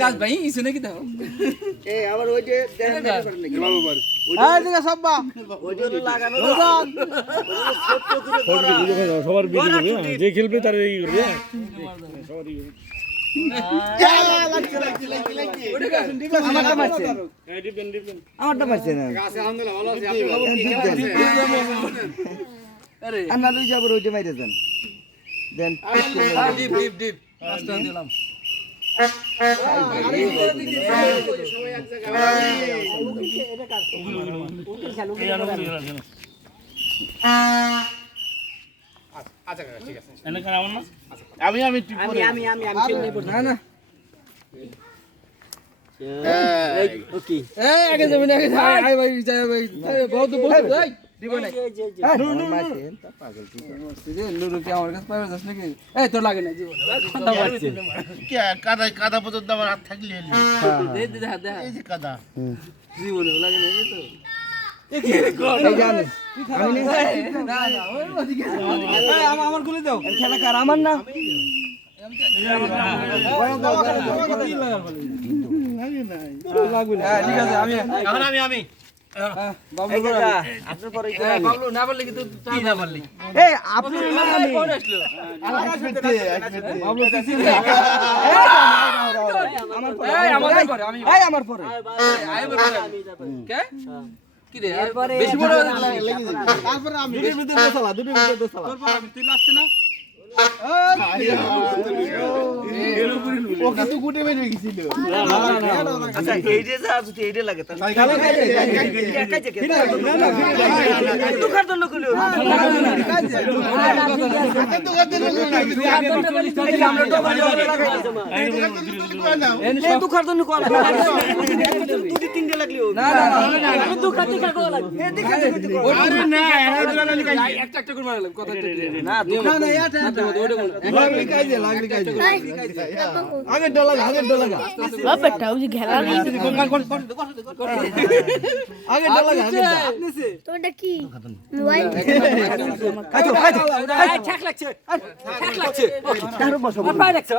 কাজ ভাই ইসে নাকি দাও এই আবার ওই যে দেখেন নাকি বাবা এই দিকে সব্বা ওই যে লাগানো সবার বিধি হবে যে খেলবে তার এই করবে সবারই আমারটা মারছে এই ডিপেন্ড আমারটা মারছে না গাছে আলহামদুলিল্লাহ ভালো আছে আপনি খবর কি আরে আর না লই যাবো ওইটা মাইরে দেন দেন ডিপ ডিপ ডিপ পাঁচটা দিলাম আচ্ছা কাকা ঠিক আছে এনে কার আমার না আমি খেলতে পড়ছি না না ওকে এই আগে যাবেন আগে আই ভাই যাই ভাই বহুত বহুত এই দিব না পাগল কি রে নুরু কি আমার কাছে পাবে যাস নাকি এই তোর লাগে না জীবন কথা বলছে কি কাদা পর্যন্ত আমার হাত থাকলে দে দে দে এই যে কাদা জীবন লাগে না তো এই জানি আমি না না ওই ওদিকে আমার গুলি দাও খেলা কার আমার না ঠিক আছে আমি এখন আমি বাবলু না বললে কি তুই না বললি এই আপনি না আমি কোন আসলো বাবলু কিছু আমার পরে এই আমাদের পরে আমি এই আমার পরে কে কি রে বেশি বড় তারপরে আমি দুটোর ভিতরে দোসালা তোর পর আমি তুই লাস্ট না ও কিন্তু গুটে বেরিয়ে গেছিল আচ্ছা এই যে যা যদি এইটা লাগে তাহলে দুখার জন্য কইলো এই দুখার জন্য কল দুটি তিনটে লাগলিও না না আমি দুখার টিকা কল লাগবে এই দেখা আরে না একটা একটা করে মারলাম কথা না দুখা না এটা লাগলি কাজে আগে ডলা বাবাটা ওই যে ঘেরা আগে ডলা তোটা কি মোবাইল কাজো ঠেক লাগছে ঠেক লাগছে কারো বসো পায় রাখছে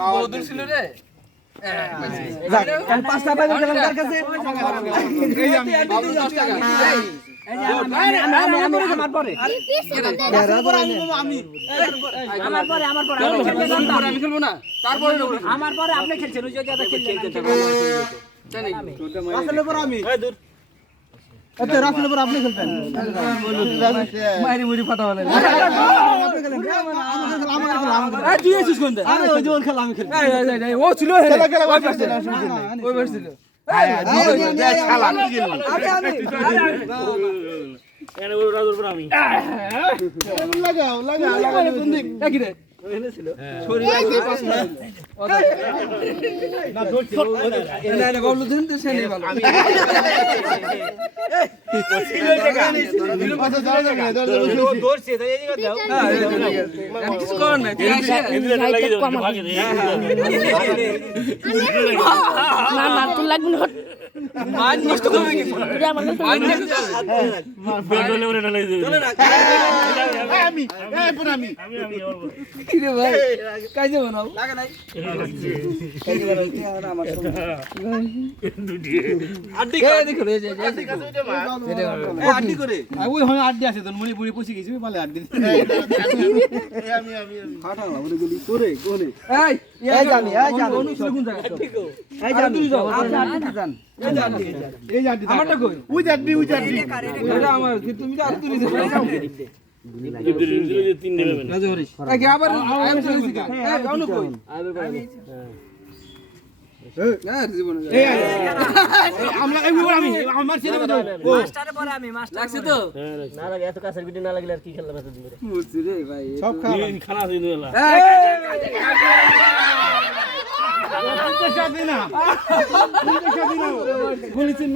বহুদূর ছিল রে পাঁচটা পাইবে কার কাছে আমার পরে আমি খেলবো না তারপরে আমার পরে আপনি খেলছেন ওই যে দাদা খেলছেন রাসেলের পর আমি এত রাসেলের পর আপনি খেলতেন মাইরি মুড়ি ফাটা হলে তুই এসেছিস কোন আরে ওই যে ওর খেলা আমি খেলি ও ছিল ওই বার ছিল এনে ওই রাজুর পর আমি লাগাও কোন দিক কি রে বাবলু দিন তো সে নেই ভালো কিছু করার নাই না না তোর লাগবে না মার নষ্ট করবে কি মার নষ্ট বেডলে ওরে ঢালাই দিবি আমি কি রে ভাই কাজে বানাও লাগা নাই আড্ডি দেখো রে আড্ডি করে ওই হয় আড্ডি আছে তো মুড়ি বুড়ি পচি গেছি বলে আড্ডি আমি ফাটা ওরে গলি করে কোনে এই জানি কোন কোন জায়গা এই জানি তুই যাও আপনি আড্ডি জান এই জানি আমারটা কই ওই জাড্ডি এটা আমার তুমি তো আর তুই যাও তিন দেবে রাজু হরিশ এই আবার আইম চলেছি কা এই গাউন কই না জীবনে আমরা আমি আমার ছেলে মাস্টারে পরে আমি মাস্টার লাগছে তো না লাগে এত কাছের ভিডিও না লাগলে আর কি খেললাম এত দিন ধরে বুঝছি রে ভাই সব খানা দিন দিলা খাওয়া না বলেছেন